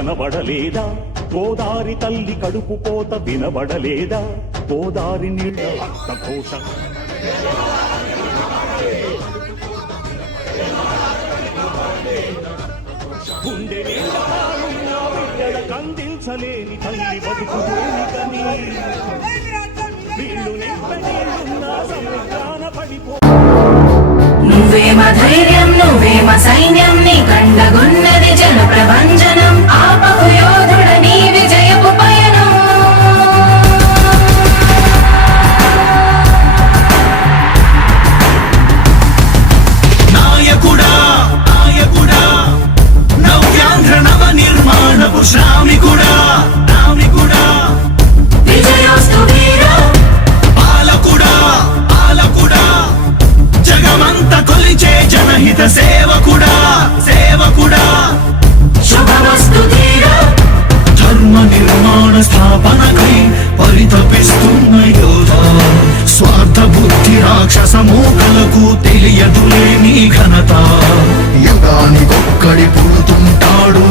కనబడలేదా గోదారి తల్లి కడుపు పోత వినబడలేదా? గోదారి నీళ్ళ రక్త ఘోష గుండె కందించలేని తల్లి బతుకు వీళ్ళు నింప నీళ్ళున్న సముద్రాన పడిపో నువ్వేమ ధైర్యం నువ్వేమ సైన్యం నిత్య సేవకుడా సేవకుడా. శుభవస్తు ధర్మ నిర్మాణ స్థాపనకై పరితపిస్తున్న యోధ. స్వార్థ బుద్ధి రాక్షస మూకలకు తెలియదులేని ఘనత. యుగానికొక్కడి పుడుతుంటాడు